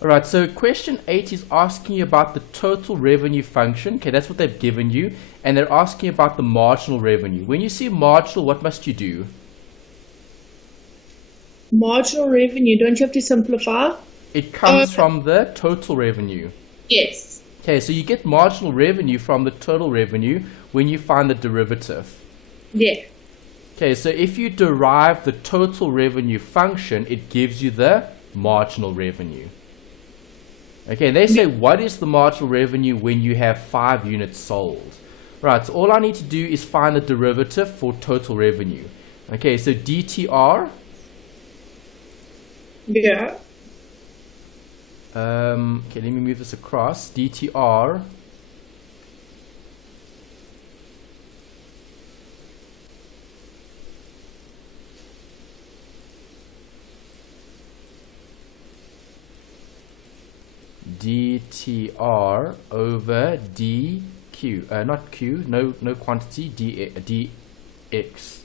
Alright, so question 8 is asking you about the total revenue function. Okay, that's what they've given you. And they're asking about the marginal revenue. When you see marginal, what must you do? Marginal revenue, don't you have to simplify? It comes from the total revenue. Yes. Okay, so you get marginal revenue from the total revenue when you find the derivative. Yeah. Okay, so if you derive the total revenue function, it gives you the marginal revenue. Okay, they say what is the marginal revenue when you have 5 units sold? Right, so all I need to do is find the derivative for total revenue. Okay, so DTR. Yeah. Okay, let me move this across. DTR DTR over DQ, not Q, no quantity, DX.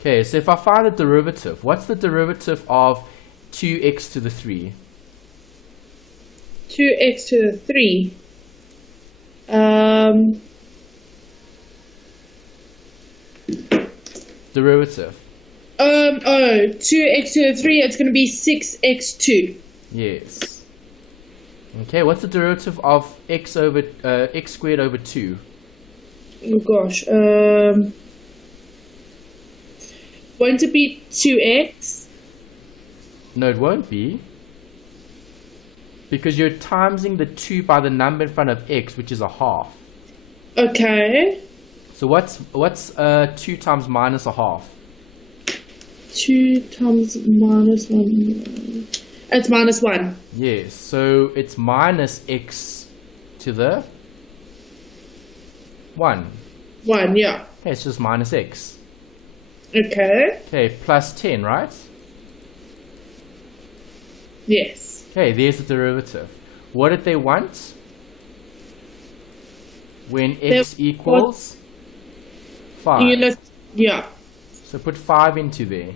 Okay, so if I find the derivative, what's the derivative of 2x to the 3? 2x to the 3. Derivative. 2x to the 3, it's going to be 6x2. Yes. Okay, what's the derivative of x squared over 2? Oh gosh. Won't it be 2x? No, it won't be. Because you're timesing the 2 by the number in front of x, which is a half. Okay. So what's 2 times minus a half? 2 times minus 1. It's minus 1. Yes, so it's minus x to the 1. 1, yeah. Okay, it's just minus x. Okay. Okay, plus 10, right? Yes. Okay, there's the derivative. What did they want? When x equals 5. Unit, yeah. So put 5 into there.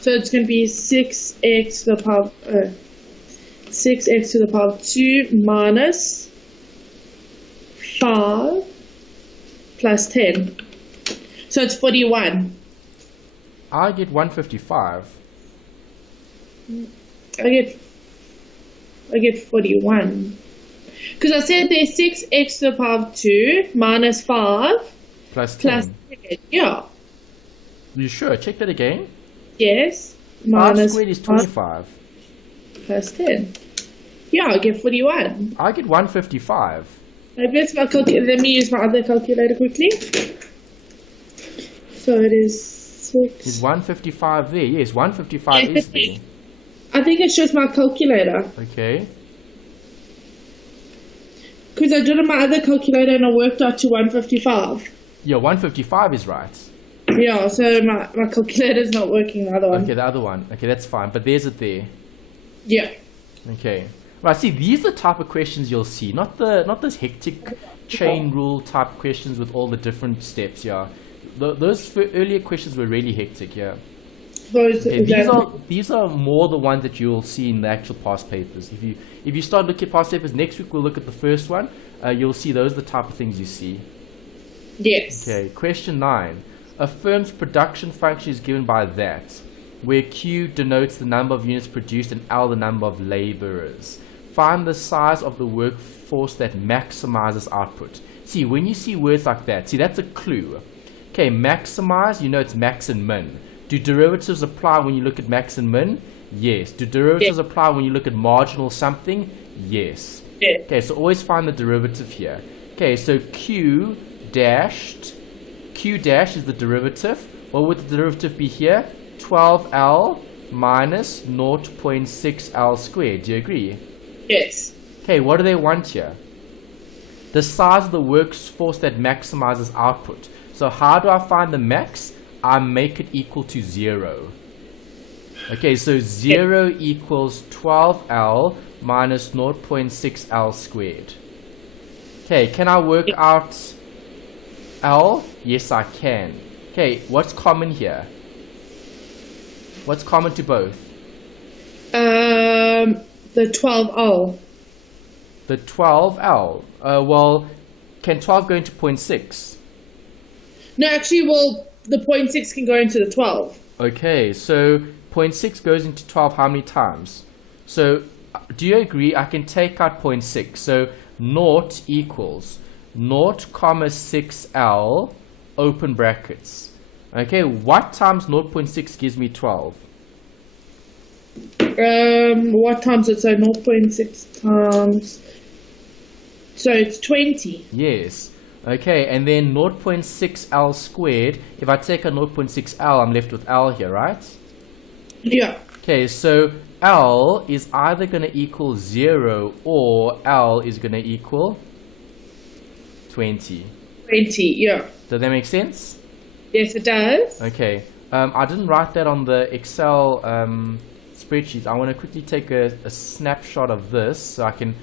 So it's going to be 6x to the power 6x to the power of 2 minus 5 plus 10. So it's 41. I get 155. I get 41. Because I said there's 6x to the power of 2 minus 5 Plus 10. 10. Yeah. You sure? Check that again. Yes. 5 Minus squared is 25. plus 10. Yeah, I get 41. I get 155. Let me use my other calculator quickly. So it is 6. Is 155 there? Yes, 155 is there. I think it's just my calculator. Okay. Because I did it on my other calculator and I worked out to 155. Yeah, 155 is right. Yeah, so my calculator's not working, the other one. Okay, the other one. Okay, that's fine. But there's it there. Yeah. Okay. Right, see, these are the type of questions you'll see. Not those hectic chain rule type questions with all the different steps, yeah. Those earlier questions were really hectic, yeah. Okay, these are more the ones that you'll see in the actual past papers. If you start looking at past papers, next week we'll look at the first one. You'll see those are the type of things you see. Yes. Okay, question 9. A firm's production function is given by that, where Q denotes the number of units produced and L the number of laborers. Find the size of the workforce that maximizes output. See, when you see words like that, see, that's a clue. Okay, maximize, you know it's max and min. Do derivatives apply when you look at max and min? Yes. Do derivatives apply when you look at marginal something? Yes. Yeah. Okay, so always find the derivative here. Okay, so Q dash is the derivative. What would the derivative be here? 12L minus 0.6L squared. Do you agree? Yes. Okay, what do they want here? The size of the workforce that maximizes output. So how do I find the max? I make it equal to 0. Okay, so 0 equals 12L minus 0.6L squared. Okay, can I work out L? Yes, I can. Okay, what's common here? What's common to both? The The 12L. The 12L. Well, can 12 go into 0.6? No, actually, well, the 0.6 can go into the 12. Okay, so 0.6 goes into 12 how many times? So, do you agree I can take out 0.6? So, 0 equals 0,6L, open brackets. Okay, what times 0.6 gives me 12? What times it? So 0.6 times. So it's 20. Yes. Okay, and then 0.6L squared. If I take a 0.6L, I'm left with L here, right? Yeah. Okay, so L is either going to equal 0 or L is going to equal 20. 20, yeah. Does that make sense? Yes, it does. Okay. I didn't write that on the Excel spreadsheet. I want to quickly take a snapshot of this so I can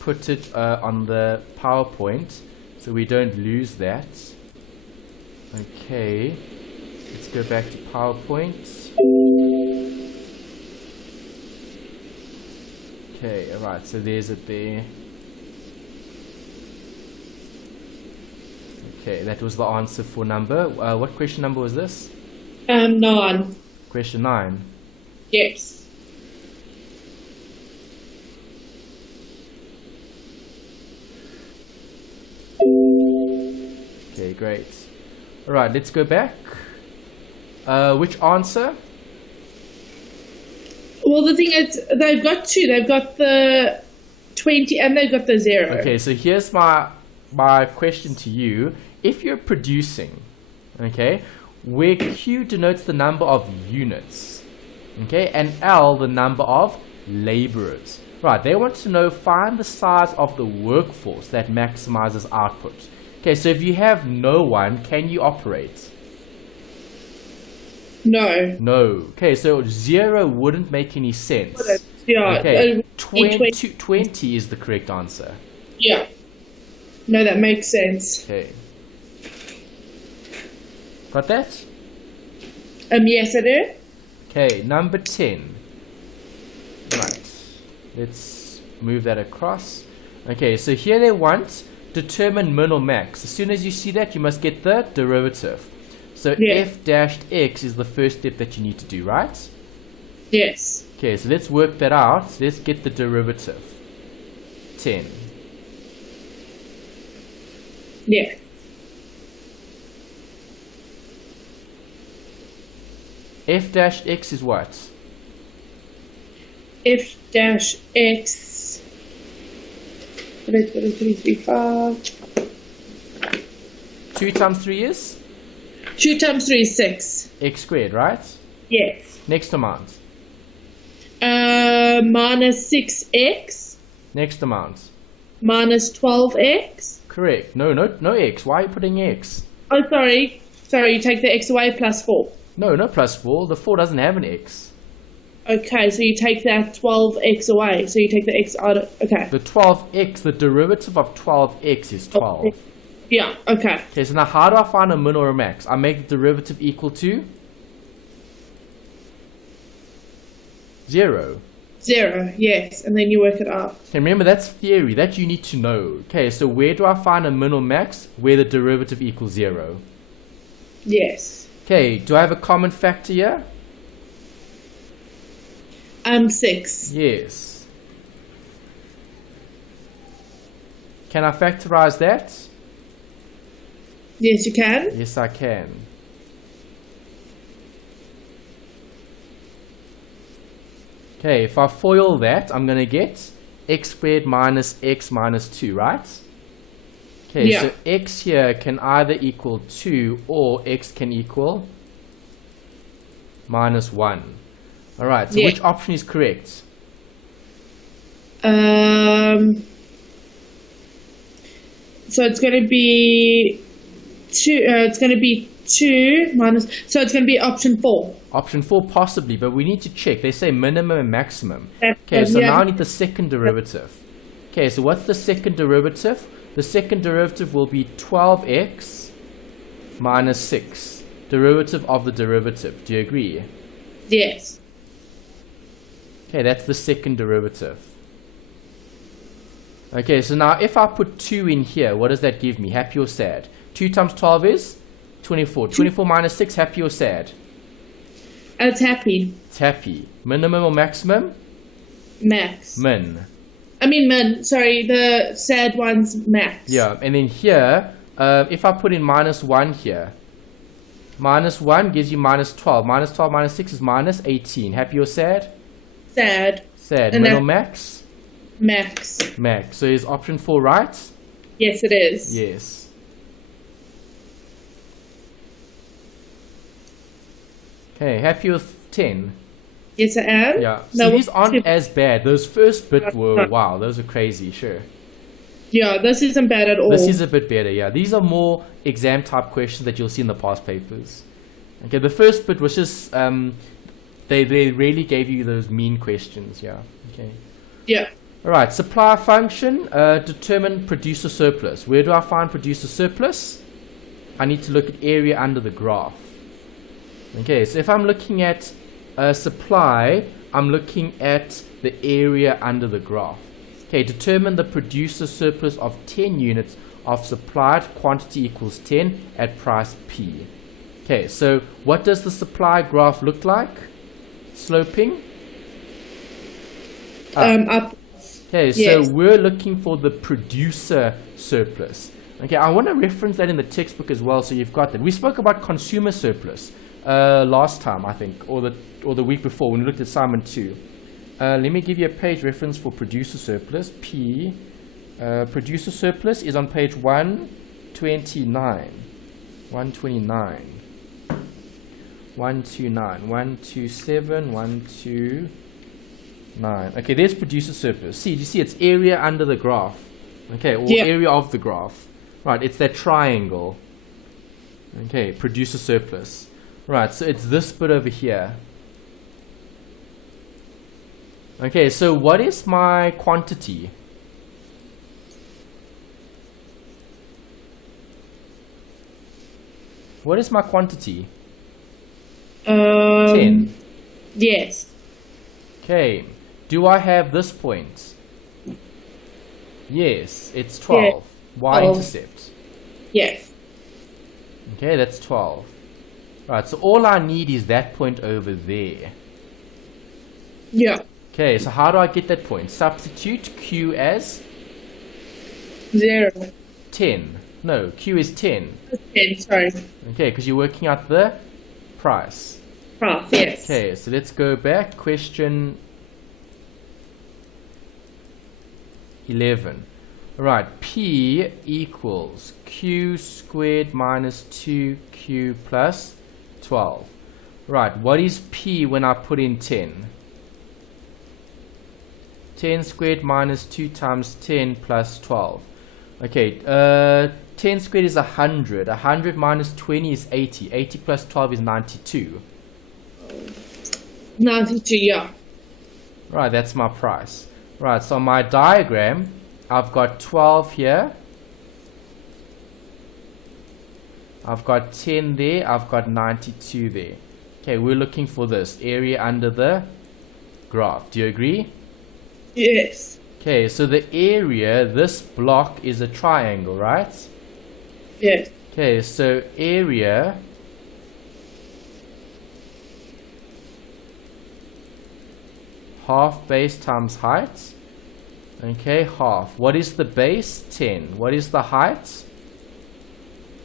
put it on the PowerPoint so we don't lose that. Okay. Let's go back to PowerPoint. Okay, alright, so there's it there. Okay, that was the answer for number. What question number was this? 9. Question 9. Yes. Okay, great. Alright, let's go back. Which answer? Well, the thing is, they've got two. They've got the 20 and they've got the 0. Okay, so here's my question to you. If you're producing, okay, where Q denotes the number of units, okay, and L the number of laborers, right, they want to know, find the size of the workforce that maximizes output. Okay, so if you have no one, can you operate? No. No. Okay, so 0 wouldn't make any sense. Yeah. Okay, 20 is the correct answer. Yeah. No, that makes sense. Okay. Got that? Yes, I do. Okay, number 10. Right. Let's move that across. Okay, so here they want determine min or max. As soon as you see that, you must get the derivative. So Yeah. f dashed x is the first step that you need to do, right? Yes. Okay, so let's work that out. So let's get the derivative. 10. Yeah. F dash x is what? F dash x. 335. 2 times 3 is? 2 times 3 is 6. X squared, right? Yes. Next amount. Minus 6x. Next amount. Minus 12x. Correct. No x. Why are you putting x? Oh, sorry. Sorry, you take the x away plus 4. No plus 4. The 4 doesn't have an x. Okay, so you take that 12x away. So you take the x out of... Okay. The 12x, the derivative of 12x is 12. Yeah, okay. Okay, so now how do I find a min or a max? I make the derivative equal to 0. 0, yes. And then you work it out. Okay, remember that's theory. That you need to know. Okay, so where do I find a min or max? Where the derivative equals 0. Yes. Okay, do I have a common factor here? 6. Yes. Can I factorize that? Yes, you can. Yes, I can. Okay, if I FOIL that, I'm going to get x squared minus x minus 2, right? Okay, Yeah. so x here can either equal 2 or x can equal minus 1. Alright, so Yeah. which option is correct? So it's going to be 2. It's going to be 2 minus. So it's going to be option 4. Option 4 possibly, but we need to check. They say minimum and maximum. Yeah. Okay, so Yeah. now I need the second derivative. Okay, so what's the second derivative? The second derivative will be 12x minus 6. Derivative of the derivative. Do you agree? Yes. Okay, that's the second derivative. Okay, so now if I put 2 in here, what does that give me? Happy or sad? 2 times 12 is 24. 24 minus 6, happy or sad? It's happy. It's happy. Minimum or maximum? Max. Min. I mean min. Sorry, the sad one's max. Yeah, and then here, if I put in minus 1 here, minus 1 gives you minus 12. Minus 12 minus 6 is minus 18. Happy or sad? Sad. Sad. And Min or max? Max. Max. So is option 4 right? Yes, it is. Yes. Okay, happy with 10? Yes, I am. Yeah. No, See, these aren't as bad. Those first bit were, wow, those are crazy, sure. Yeah, this isn't bad at all. This is a bit better, yeah. These are more exam type questions that you'll see in the past papers. Okay, the first bit was just, they really gave you those mean questions, yeah. Okay. Yeah. Alright, supply function, determine producer surplus. Where do I find producer surplus? I need to look at area under the graph. Okay, so if I'm looking at supply, I'm looking at the area under the graph. Okay, determine the producer surplus of 10 units of supplied quantity equals 10 at price P. Okay, so what does the supply graph look like? Sloping? Up. Okay, Yes. so we're looking for the producer surplus. Okay, I want to reference that in the textbook as well, so you've got that. We spoke about consumer surplus last time, I think, or the week before when we looked at assignment 2. Let me give you a page reference for producer surplus. Producer surplus is on page 129. 129. 129. 127. 129. Okay, there's producer surplus. See, do you see it's area under the graph? Okay, or area of the graph. Right, it's that triangle. Okay, producer surplus. Right, so it's this bit over here. Okay, so what is my quantity? What is my quantity? 10. Yes. Okay, do I have this point? Yes, it's 12. Y-intercept. Yes. Okay, that's 12. Right, so all I need is that point over there. Yeah. Okay, so how do I get that point? Substitute Q as 0. 10. No, Q is 10. 10, sorry. Okay, because you're working out the price. Price, yes. Okay, so let's go back. Question 11. Right, P equals Q squared minus 2Q plus 12. Right, what is P when I put in 10? 10 squared minus 2 times 10 plus 12. Okay, 10 squared is 100. 100 minus 20 is 80. 80 plus 12 is 92. 92, yeah. Right, that's my price. Right, so on my diagram, I've got 12 here. I've got 10 there. I've got 92 there. Okay, we're looking for this area under the graph. Do you agree? Yes. Okay, so the area, this block is a triangle, right? Yes. Okay, so area half base times height. Okay, half. What is the base? 10. What is the height?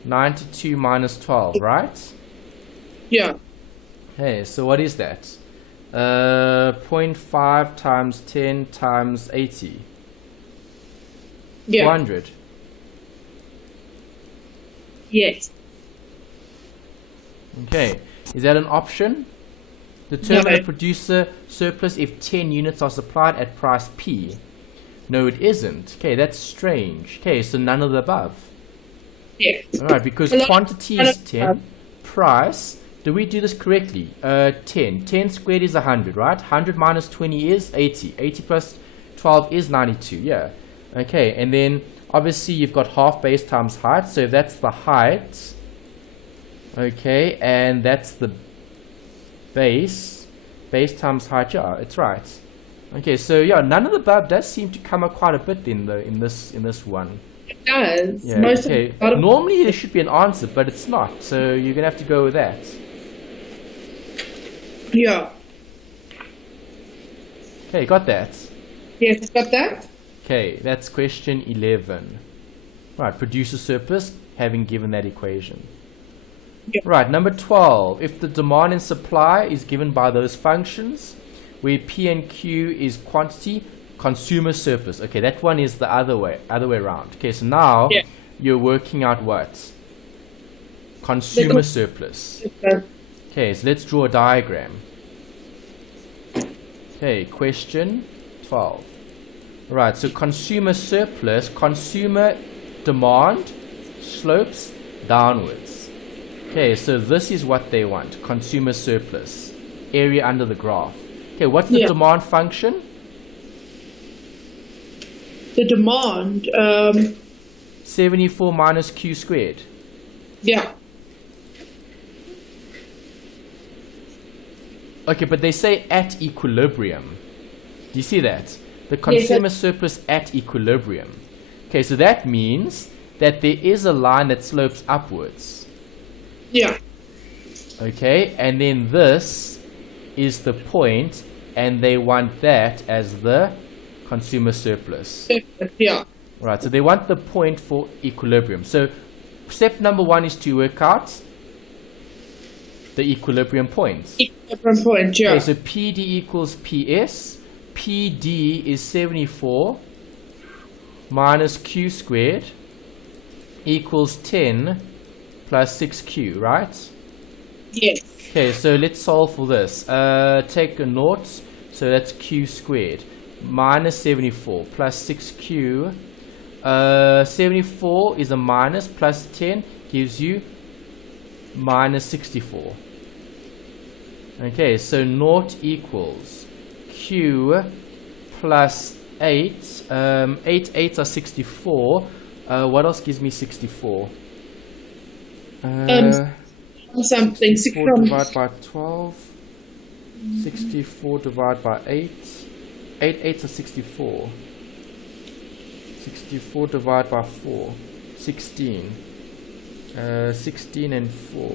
92 minus 12, right? Yeah. Okay, so what is that? 0.5 times 10 times 80. Yeah. 400. Yes. Okay, is that an option? Determine No. the producer surplus if 10 units are supplied at price P. No, it isn't. Okay, that's strange. Okay, so none of the above. Yes. Alright, because quantity is 10, price, do we do this correctly? 10. 10 squared is 100, right? 100 minus 20 is 80. 80 plus 12 is 92, yeah. Okay, and then obviously you've got half base times height, so if that's the height, okay, and that's the base times height, yeah, it's right. Okay, so yeah, none of the above does seem to come up quite a bit in this one. It does. Yeah, Most okay. of a lot of Normally there should be an answer, but it's not. So you're gonna have to go with that. yeah. Okay, got that. Yes, got that. Okay, that's question 11. Right, produce a surplus, having given that equation. Yep. Right, number 12. If the demand and supply is given by those functions, where P and Q is quantity, consumer surplus. Okay, that one is the other way around. Okay, so now Yeah. you're working out what? Consumer surplus. Okay. Okay, so let's draw a diagram. Okay, question 12. Right, so consumer surplus, consumer demand slopes downwards. Okay, so this is what they want, consumer surplus, area under the graph. Okay, what's the demand function? The demand, 74 minus Q squared. yeah. Okay, but they say at equilibrium. Do you see that? The consumer surplus at equilibrium. Okay, so that means that there is a line that slopes upwards. Yeah. Okay, and then this is the point, and they want that as the consumer surplus. Yeah. Right, so they want the point for equilibrium. So step number 1 is to work out the equilibrium point. Equilibrium point, yeah. Okay, so PD equals PS. PD is 74 minus Q squared equals 10 plus 6Q, right? Yes. Okay, so let's solve for this. Take a naught, so that's Q squared. Minus 74 plus 6Q. 74 is a minus, plus 10 gives you minus 64. Okay, so naught equals Q plus 8. 8 8s are 64. What else gives me 64? Something. 64 divided by 12. 64 divided by 8. 8 8s are 64. 64 divided by 4. 16. 16 and 4.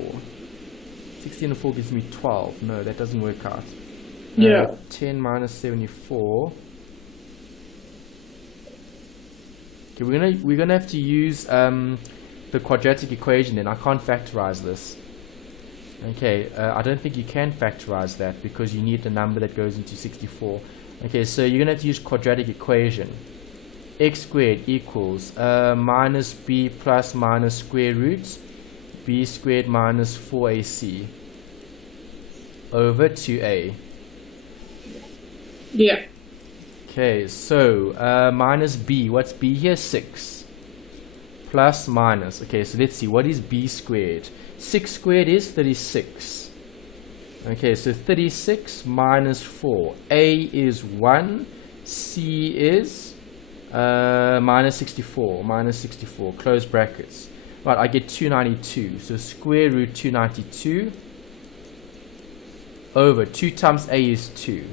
16 and 4 gives me 12. No, that doesn't work out. Yeah. 10 minus 74. Okay, we're gonna have to use the quadratic equation. Then I can't factorize this. Okay, I don't think you can factorize that because you need the number that goes into 64. Okay, so you're gonna have to use quadratic equation. X squared equals minus b plus minus square root b squared minus 4ac over 2a. Yeah. Okay, so minus b, what's b here? 6 plus minus. Okay, so let's see, what is b squared? 6 squared is 36. Okay, so 36 minus 4. A is 1, c is minus 64, close brackets. Right, I get 292, so square root 292 over 2 times a is 2.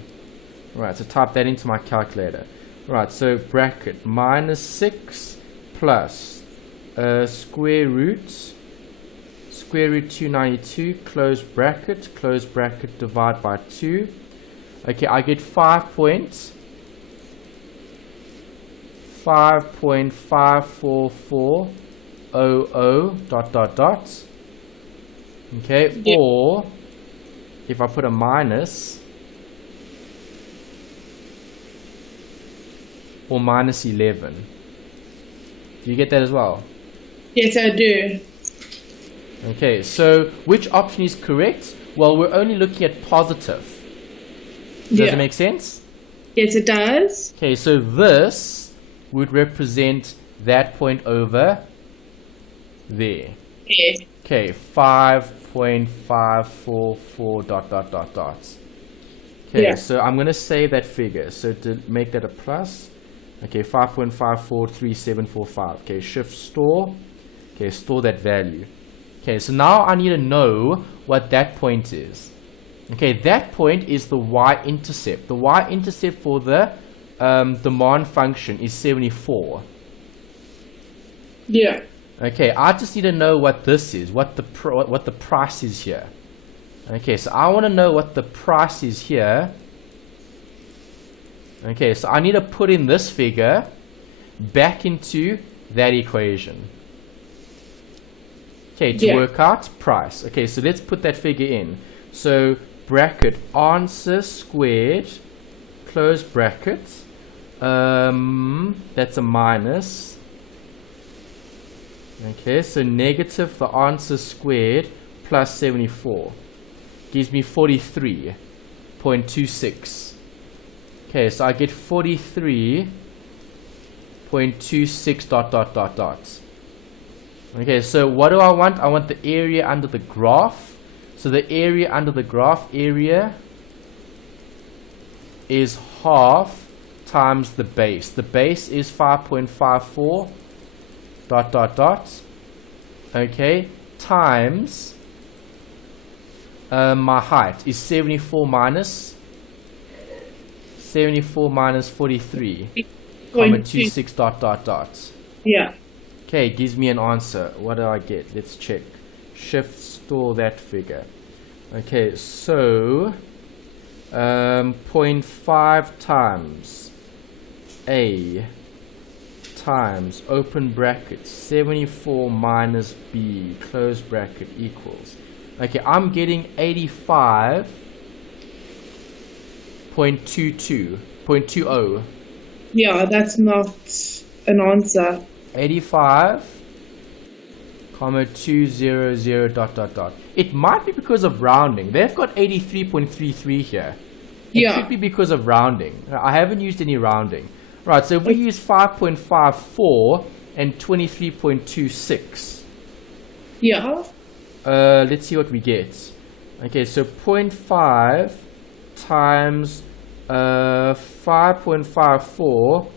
Right, so type that into my calculator. Right, so bracket minus 6 plus square root 292, close bracket, divide by 2. Okay, I get 5.54400 dot dot dot. Okay, Yeah. or if I put a minus, or minus 11. Do you get that as well? Yes, I do. Okay, so which option is correct? Well, we're only looking at positive. Does it make sense? Yes, it does. Okay, so this would represent that point over there. Yeah. Okay, 5.544 dot dot dot dot. Okay, Yeah. so I'm going to save that figure. So to make that a plus, okay, 5.543745. Okay, shift store. Okay, store that value. Okay, so now I need to know what that point is. Okay, that point is the y-intercept. The y-intercept for the demand function is 74. Yeah. Okay, I just need to know what this is, what the price is here. Okay, so I want to know what the price is here. Okay, so I need to put in this figure back into that equation. Okay, to work out price. Okay, so let's put that figure in. So bracket answer squared, close bracket. That's a minus. Okay, so negative the answer squared plus 74 gives me 43.26. Okay, so I get 43.26 dot dot dot dot. Okay, so what do I want? I want the area under the graph. So the area under the graph area is half times the base. The base is 5.54 dot dot dot. Okay, times my height is 74 minus 43.26 dot dot dot. Yeah. Okay, gives me an answer. What do I get? Let's check. Shift store that figure. Okay, so 0.5 times A times open bracket 74 minus B close bracket equals. Okay, I'm getting 85.20. Yeah, that's not an answer. 85.200 dot dot dot. It might be because of rounding. They've got 83.33 here. It could be because of rounding. I haven't used any rounding. Right, so if we use 5.54 and 23.26. Yeah. Let's see what we get. Okay, so 0.5 times 5.54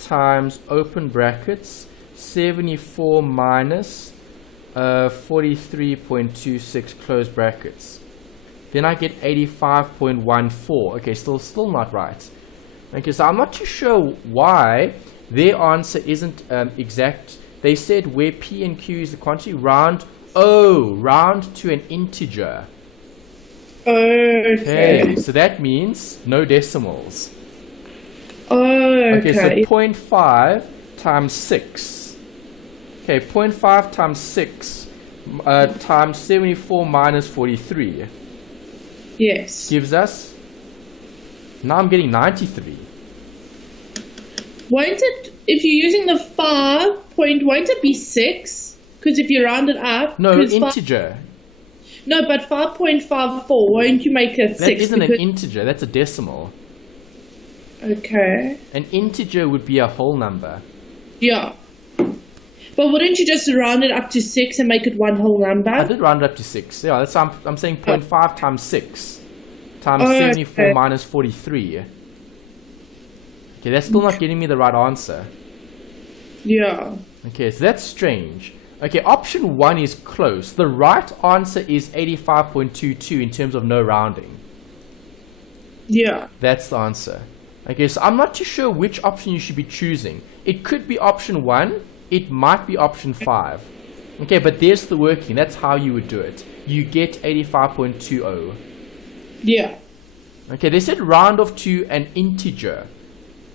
times open brackets 74 minus 43.26 close brackets. Then I get 85.14. Okay, still not right. Okay, so I'm not too sure why their answer isn't exact. They said where P and Q is the quantity, round to an integer. Okay, so that means no decimals. Okay, so 0.5 times 6. Okay, 0.5 times 6 times 74 minus 43. Yes. Gives us, now I'm getting 93. Won't it, if you're using the 5 point, won't it be 6? Because if you round it up. No, integer. No, but 5.54, won't you make it 6? That isn't an integer, that's a decimal. Okay. An integer would be a whole number. Yeah. But wouldn't you just round it up to 6 and make it one whole number? I did round it up to 6. Yeah, that's I'm saying 0.5 times 6 times 74 minus 43. Okay, that's still not getting me the right answer. Yeah. Okay, so that's strange. Okay, option 1 is close. The right answer is 85.22 in terms of no rounding. Yeah. That's the answer. Okay, so I'm not too sure which option you should be choosing. It could be option 1. It might be option 5. Okay, but there's the working. That's how you would do it. You get 85.20. Yeah. Okay, they said round off to an integer.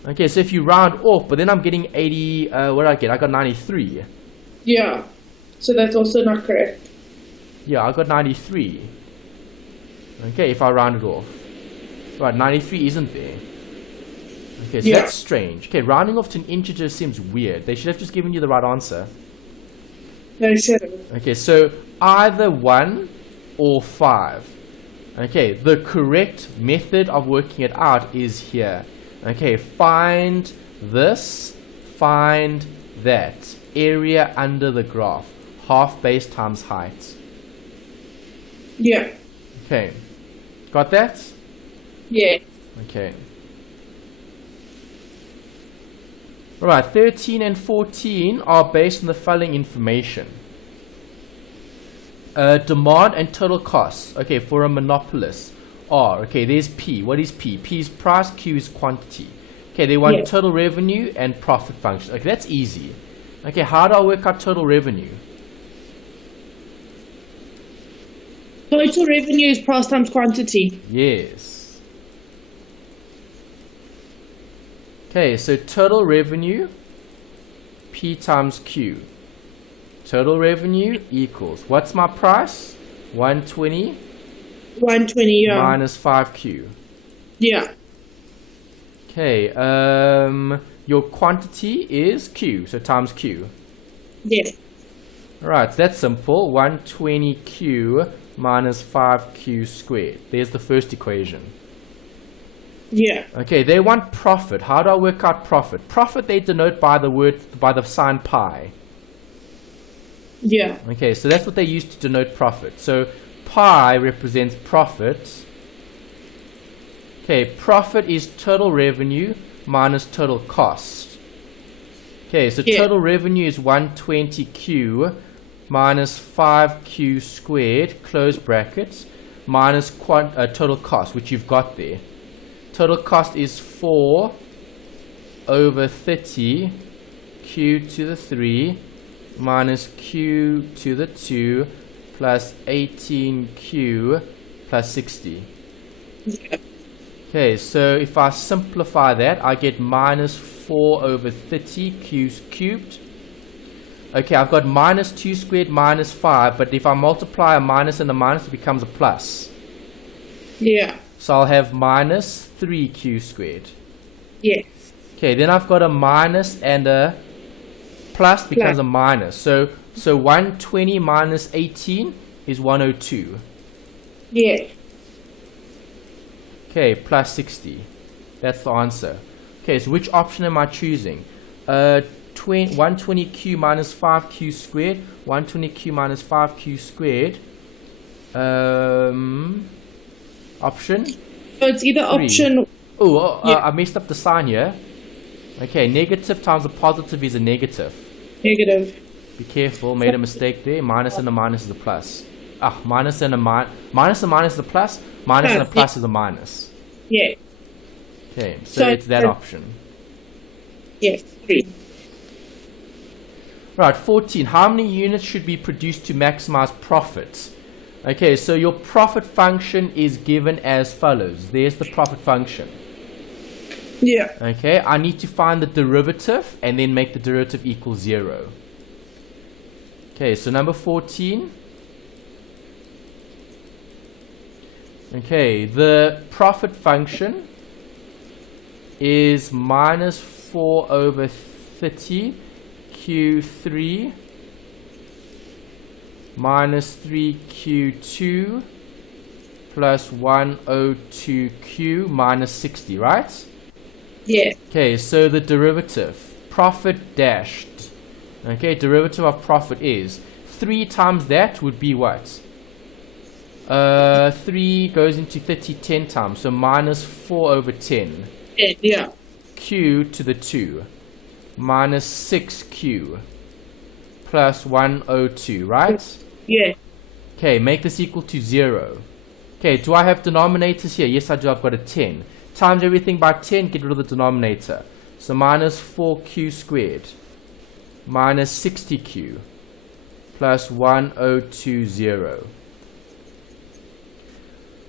Okay, so if you round off, but then I'm getting 80, what did I get? I got 93. Yeah. So that's also not correct. Yeah, I got 93. Okay, if I round it off. Right, 93 isn't there. Okay, so that's strange. Okay, rounding off to an integer seems weird. They should have just given you the right answer. They should have. Okay, so either 1 or 5. Okay, the correct method of working it out is here. Okay, find this, find that. Area under the graph. Half base times height. Yeah. Okay, got that? Yeah. Okay. Alright, 13 and 14 are based on the following information. Demand and total costs. Okay, for a monopolist are, okay, there's P. What is P? P is price, Q is quantity. Okay, they want total revenue and profit function. Okay, that's easy. Okay, how do I work out total revenue? Total revenue is price times quantity. Yes. Okay, so total revenue, P times Q. Total revenue equals, what's my price? 120 120, yeah. minus 5Q. Yeah. Okay, your quantity is Q, so times Q. Yeah. Alright, so that's simple. 120Q minus 5Q squared. There's the first equation. Yeah. Okay, they want profit. How do I work out profit? Profit they denote by the sign pi. Yeah. Okay, so that's what they use to denote profit. So pi represents profit. Okay, profit is total revenue minus total cost. Okay, so total revenue is 120Q minus 5Q squared, close brackets, minus total cost, which you've got there. Total cost is 4 over 30 Q to the 3 minus Q to the 2 plus 18Q plus 60. Yeah. Okay, so if I simplify that, I get minus 4 over 30 Q cubed. Okay, I've got minus 2 squared minus 5, but if I multiply a minus and a minus, it becomes a plus. Yeah. So I'll have minus 3Q squared. Yes. Okay, then I've got a minus and a plus becomes a minus. So 120 minus 18 is 102. Yeah. Okay, plus 60. That's the answer. Okay, so which option am I choosing? 120Q minus 5Q squared. 120Q minus 5Q squared. Option? So it's either 3. option... Oh, I messed up the sign here. Okay, negative times a positive is a negative. Negative. Be careful, made a mistake there. Minus and a minus is a plus. Minus and a minus is a plus. Minus and a plus is a minus. Yeah. Okay, so it's that option. Yes, 3. Right, 14. How many units should be produced to maximize profit? Okay, so your profit function is given as follows. There's the profit function. Yeah. Okay, I need to find the derivative and then make the derivative equal 0. Okay, so number 14. Okay, the profit function is minus 4 over 30 Q3 minus 3Q2 plus 102Q minus 60, right? Yeah. Okay, so the derivative, profit dashed. Okay, derivative of profit is 3 times that would be what? 3 goes into 30 10 times, so minus 4 over 10. Yeah. Q to the 2 minus 6Q plus 102, right? Yeah. Okay, make this equal to 0. Okay, do I have denominators here? Yes, I do. I've got a 10. Times everything by 10, get rid of the denominator. So minus 4Q squared minus 60Q plus 1020.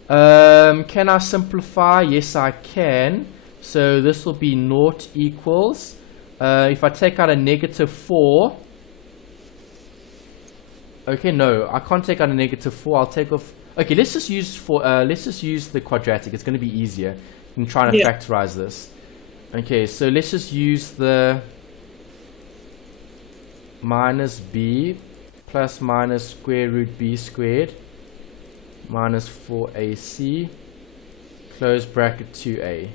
Can I simplify? Yes, I can. So this will be naught equals. If I take out a negative 4. Okay, no, I can't take out a negative 4. I'll take off. Okay, let's just use the quadratic. It's going to be easier than trying to factorize this. Okay, so let's just use the minus b plus minus square root b squared minus 4ac close bracket 2a.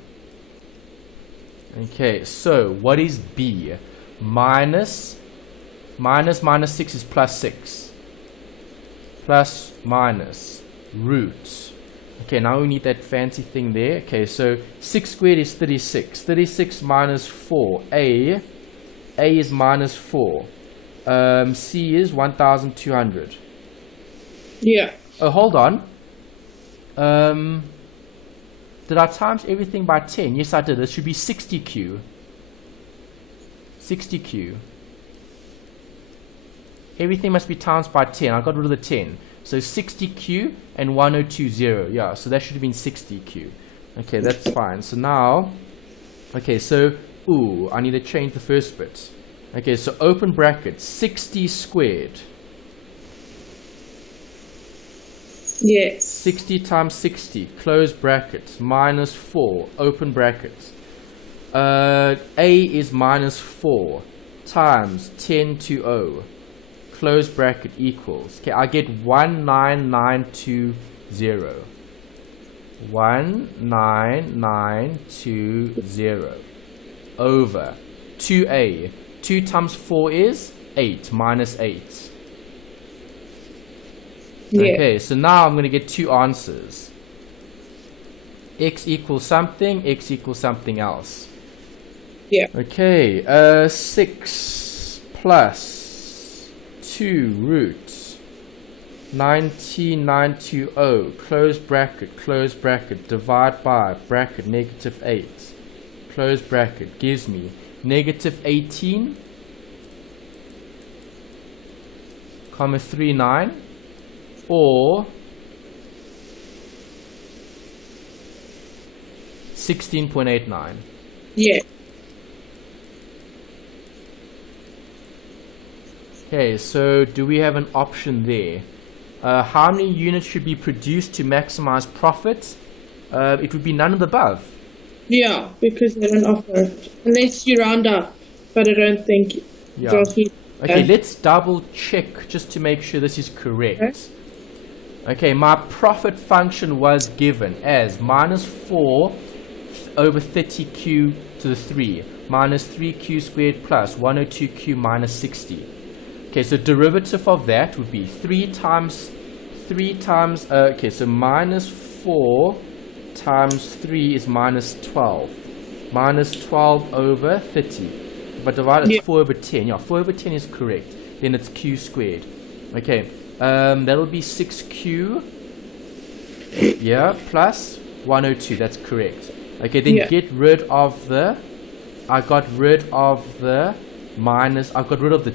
Okay, so what is b? Minus 6 is plus 6. Plus minus root. Okay, now we need that fancy thing there. Okay, so 6 squared is 36. 36 minus 4. A is minus 4. C is 1200. Yeah. Oh, hold on. Did I times everything by 10? Yes, I did. It should be 60Q. 60Q. Everything must be times by 10. I got rid of the 10. So 60Q and 1020. Yeah, so that should have been 60Q. Okay, that's fine. So now, okay, so, ooh, I need to change the first bit. Okay, so open bracket, 60 squared. Yes. 60 times 60, close bracket, minus 4, open bracket. A is minus 4 times 1020, close bracket, equals. Okay, I get 19920. 19920 over 2a. 2 times 4 is 8, minus 8. Yeah. Okay, so now I'm going to get two answers. X equals something, X equals something else. Yeah. Okay, 6 plus 2 root 19920, close bracket, divide by, bracket, negative 8, close bracket, gives me negative 18, comma 39, or 16.89. Yeah. Okay, so do we have an option there? How many units should be produced to maximize profit? It would be none of the above. Yeah, because they don't offer it. Unless you round up. But I don't think Yeah. Okay, let's double check just to make sure this is correct. Okay, my profit function was given as minus 4 over 30q to the 3 minus 3q squared plus 102q minus 60. Okay, so derivative of that would be 3 times, okay, so minus 4 times 3 is minus 12. Minus 12 over 30. If I divide it, it's 4 over 10. Yeah, 4 over 10 is correct. Then it's q squared. Okay, that'll be 6q. Yeah, plus 102. That's correct. Okay, then get rid of the, I got rid of the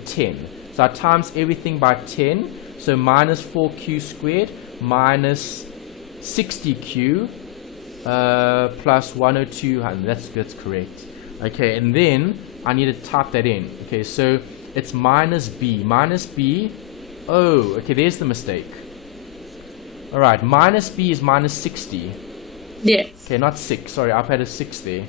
10. So I times everything by 10. So minus 4q squared minus 60q plus 102. That's correct. Okay, and then I need to type that in. Okay, so it's minus b. Minus b. Oh, okay, there's the mistake. Alright, minus b is minus 60. Yes. Okay, not 6. Sorry, I've had a 6 there.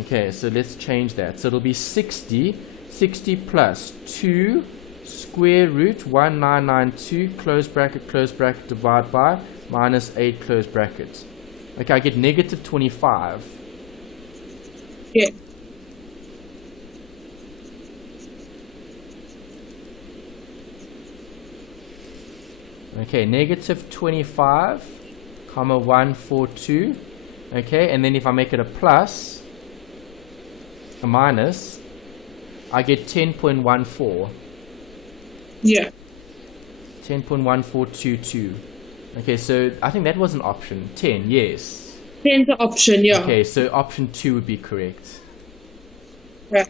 Okay, so let's change that. So it'll be 60. 60 plus 2 square root 1992, close bracket, divide by, minus 8, close bracket. Okay, I get negative 25. Yeah. Okay, negative 25, comma 142. Okay, and then if I make it a plus, a minus, I get 10.14. Yeah. 10.1422. Okay, so I think that was an option. 10, yes. 10's the option, yeah. Okay, so option 2 would be correct. Right.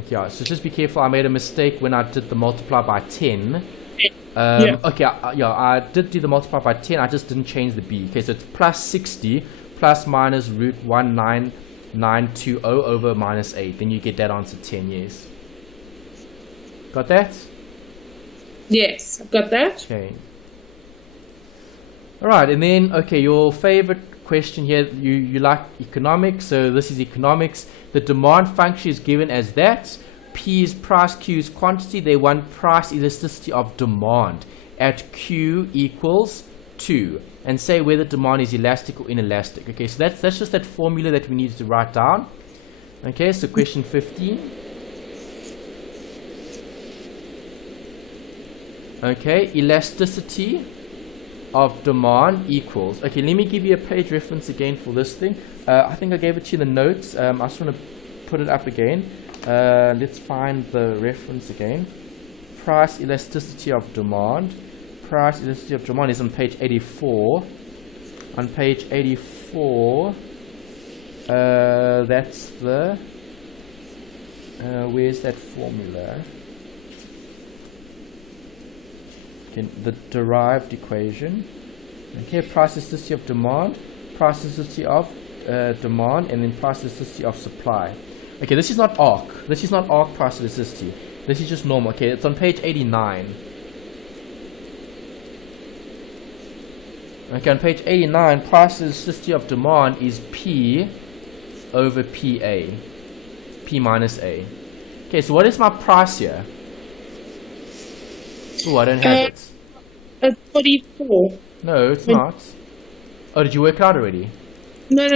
Okay, yeah, so just be careful. I made a mistake when I did the multiply by 10. Okay, I did do the multiply by 10. I just didn't change the b. Okay, so it's plus 60 plus minus root 19920 over minus 8. Then you get that answer 10, yes. Got that? Yes, I've got that. Okay. Alright, and then, okay, your favorite question here, you like economics, so this is economics. The demand function is given as that. P is price, Q is quantity. They want price elasticity of demand at Q equals 2. And say whether demand is elastic or inelastic. Okay, so that's just that formula that we needed to write down. Okay, so question 15. Okay, elasticity of demand equals. Okay, let me give you a page reference again for this thing. I think I gave it to you in the notes. I just want to put it up again. Let's find the reference again. Price elasticity of demand. price elasticity of demand is on page 84. On page 84, that's the, where's that formula? Okay, the derived equation. Okay, price elasticity of demand, price elasticity of demand, and then price elasticity of supply. Okay, this is not arc. This is not arc price elasticity. This is just normal. Okay, it's on page 89. Okay, on page 89, price elasticity of demand is P over PA. P minus A. Okay, so what is my price here? Oh, I don't have it. It's 44. No, it's not. Oh, did you work it out already? No.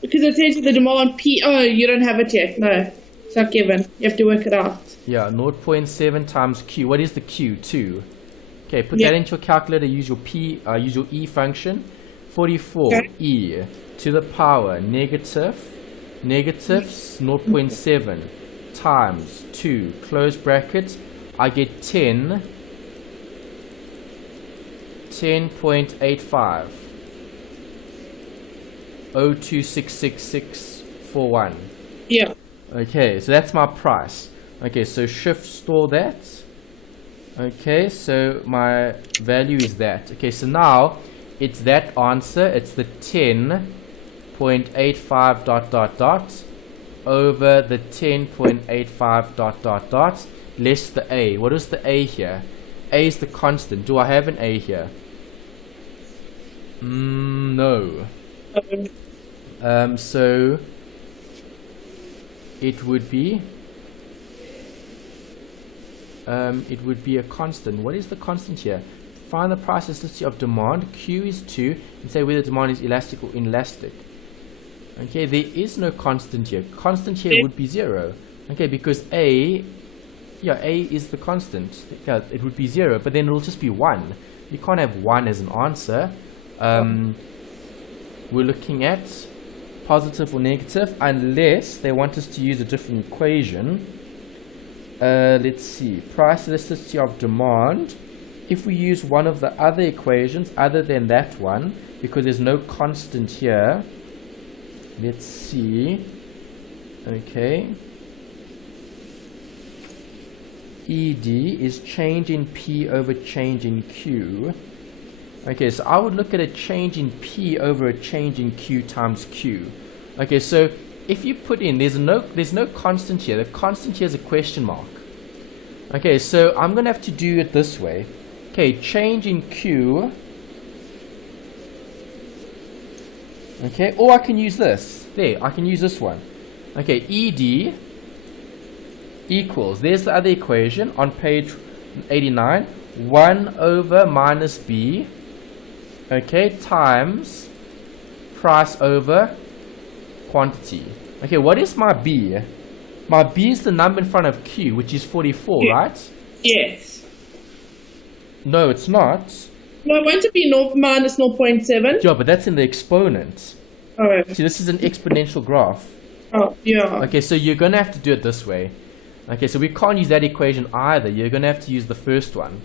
Because it says the demand P. Oh, you don't have it yet. No, it's not given. You have to work it out. Yeah, 0.7 times Q. What is the Q? 2. Okay, put that into your calculator. Use your use your E function. 44 E to the power negative 0.7 times 2 close bracket. I get 10.85 026641. Yeah. Okay, so that's my price. Okay, so shift store that. Okay, so my value is that. Okay, so now it's that answer. It's the 10.85 ... over the 10.85 ... less the A. What is the A here? A is the constant. Do I have an A here? No. So it would be a constant. What is the constant here? Find the price elasticity of demand. Q is 2, and say whether demand is elastic or inelastic. Okay, there is no constant here. Constant here would be 0. Okay, because A is the constant. Yeah, it would be 0, but then it'll just be 1. You can't have 1 as an answer. We're looking at positive or negative, unless they want us to use a different equation. Let's see, price elasticity of demand. If we use one of the other equations other than that one, because there's no constant here, let's see. Okay, ED is change in P over change in Q. Okay, so I would look at a change in P over a change in Q times Q. Okay, so if you put in, there's no constant here. The constant here is a question mark. Okay, so I'm going to have to do it this way. Okay, change in Q. Okay, or I can use this. There, I can use this one. Okay, ED equals, there's the other equation on page 89. 1 over minus B. Okay, times price over quantity. Okay, what is my B? My B is the number in front of Q, which is 44, right? Yes. No, it's not. No, I want to be minus 0.7. Yeah, but that's in the exponent. Oh. See, this is an exponential graph. Oh, yeah. Okay, so you're going to have to do it this way. Okay, so we can't use that equation either. You're going to have to use the first one.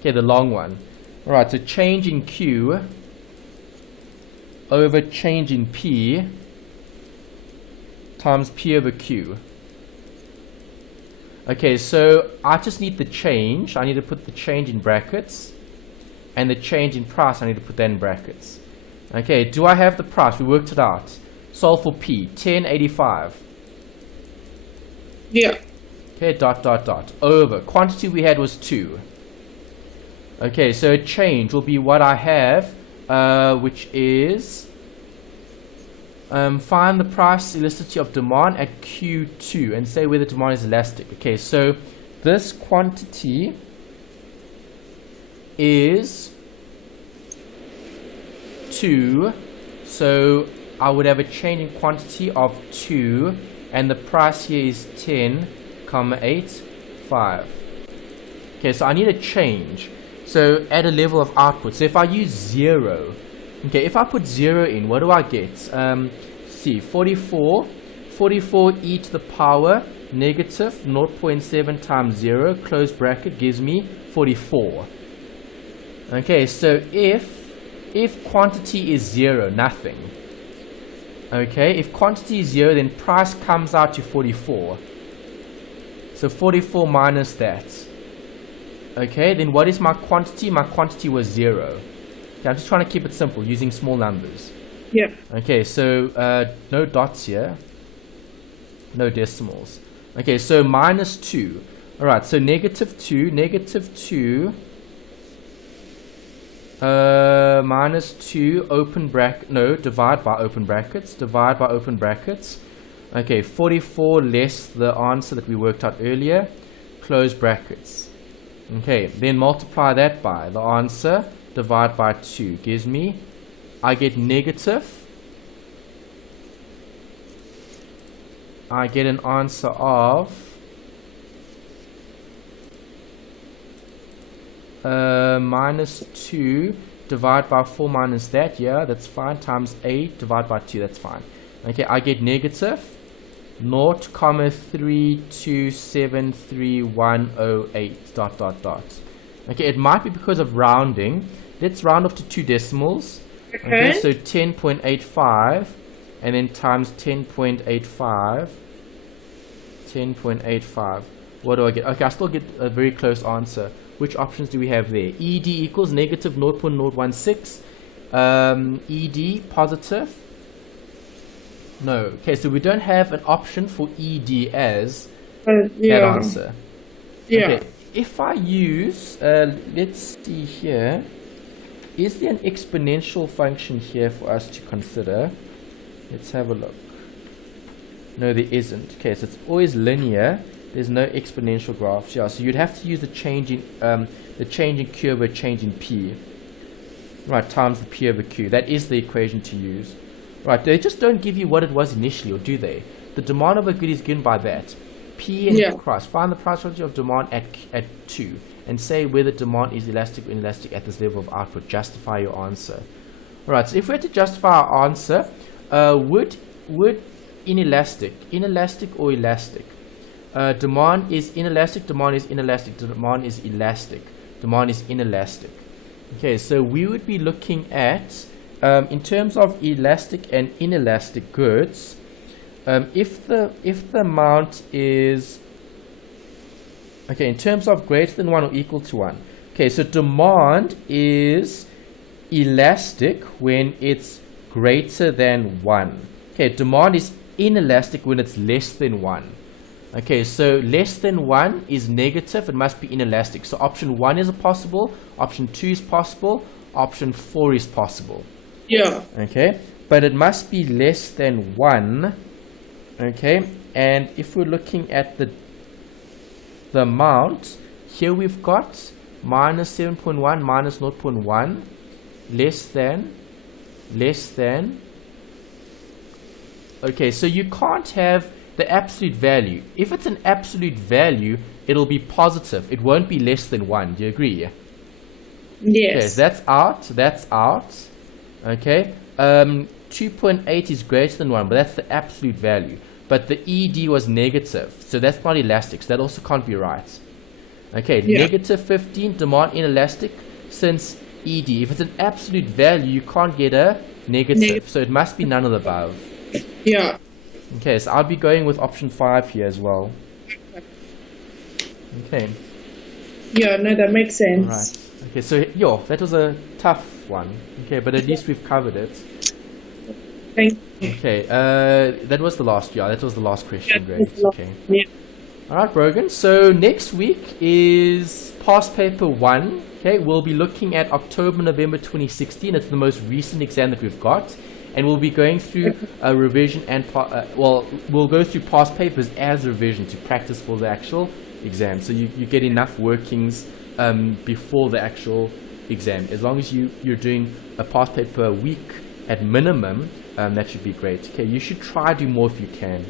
Okay, the long one. Alright, so change in Q over change in P times P over Q. Okay, so I just need the change. I need to put the change in brackets. And the change in price, I need to put that in brackets. Okay, do I have the price? We worked it out. Solve for P, 10.85. Yeah. Okay, ... over. Quantity we had was 2. Okay, so change will be what I have, which is find the price elasticity of demand at Q2 and say whether demand is elastic. Okay, so this quantity is 2, so I would have a change in quantity of 2, and the price here is 10.85. Okay, so I need a change. So at a level of output. So if I use 0, okay, if I put 0 in, what do I get? See, 44 e to the power negative 0.7 times 0, close bracket, gives me 44. Okay, so if quantity is 0, nothing. Okay, if quantity is 0, then price comes out to 44. So 44 minus that. Okay, then what is my quantity? My quantity was 0. Okay, I'm just trying to keep it simple using small numbers. Yeah. Okay, so no dots here, no decimals. Okay, so minus 2. Alright, so negative 2, minus 2, open bracket, no, divide by open brackets. Okay, 44 less the answer that we worked out earlier, close brackets. Okay, then multiply that by the answer, divide by 2, gives me, I get negative, I get an answer of minus 2, divide by 4 minus that, yeah, that's fine, times 8, divide by 2, that's fine. Okay, I get negative 0.32731108 dot dot dot. Okay, it might be because of rounding. Let's round off to 2 decimals. Okay, so 10.85 and then times 10.85. What do I get? Okay, I still get a very close answer. Which options do we have there? ED equals negative 0.016. ED positive. No. Okay, so we don't have an option for ED as that answer. Yeah. Okay, if I use, let's see here, is there an exponential function here for us to consider? Let's have a look. No, there isn't. Okay, so it's always linear. There's no exponential graphs. Yeah, so you'd have to use the change in Q over change in P. Right, times the P over Q. That is the equation to use. Right, they just don't give you what it was initially, or do they? The demand of a good is given by that. P and price. Find the price relative of demand at 2 and say whether demand is elastic or inelastic at this level of output. Justify your answer. Alright, so if we had to justify our answer, would inelastic or elastic? Demand is inelastic, demand is inelastic, demand is elastic, demand is inelastic. Okay, so we would be looking at, in terms of elastic and inelastic goods, if the amount is, okay, in terms of greater than 1 or equal to 1. Okay, so demand is elastic when it's greater than 1. Okay, demand is inelastic when it's less than 1. Okay, so less than 1 is negative, it must be inelastic. So option 1 is possible, option 2 is possible, option 4 is possible. Yeah. Okay, but it must be less than 1. Okay, and if we're looking at the amount, here we've got minus 7.1 minus 0.1, less than. Okay, so you can't have the absolute value. If it's an absolute value, it'll be positive. It won't be less than 1. Do you agree? Yes. Okay, so that's out. Okay. 2.8 is greater than 1, but that's the absolute value. But the ED was negative, so that's not elastic. So that also can't be right. Okay, negative 15, demand inelastic, since ED. If it's an absolute value, you can't get a negative. So it must be none of the above. Yeah. Okay, so I'll be going with option 5 here as well. Okay. Yeah, no, that makes sense. Right. Okay, so that was a tough one. Okay, but at least we've covered it. Thank you. Okay, that was the last. Yeah, that was the last question. Great. Okay. Yeah. All right, Brogan. So next week is past paper 1. Okay, we'll be looking at October, November 2016. It's the most recent exam that we've got. And we'll be going through a revision and, we'll go through past papers as revision to practice for the actual exam. So you get enough workings before the actual exam. As long as you're doing a past paper a week at minimum, that should be great. Okay, you should try to do more if you can.